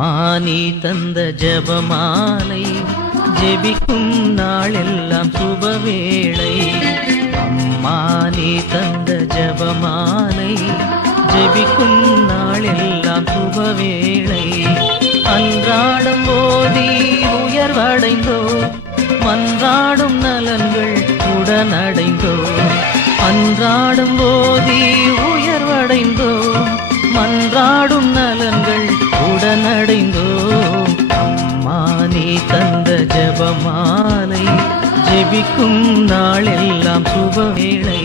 அம்மா நீ தந்த ஜெபமாலை ஜெபிக்கும் நாளெல்லாம் சுபவேளை. அம்மா நீ தந்த ஜெபமாலை ஜெபிக்கும் நாளெல்லாம் சுபவேளை. அன்றாடம் ஓதி உயர்வடைந்தோ மன்றாடும் நலன்கள் உடனடைந்தோ. அன்றாடம் ஓதி உயர்வடைந்தோ மன்றாடும் நலன்கள் உடனடைந்தோ. அம்மா நீ தந்த ஜெபமாலை ஜெபிக்கும் நாளெல்லாம் சுபவேளை.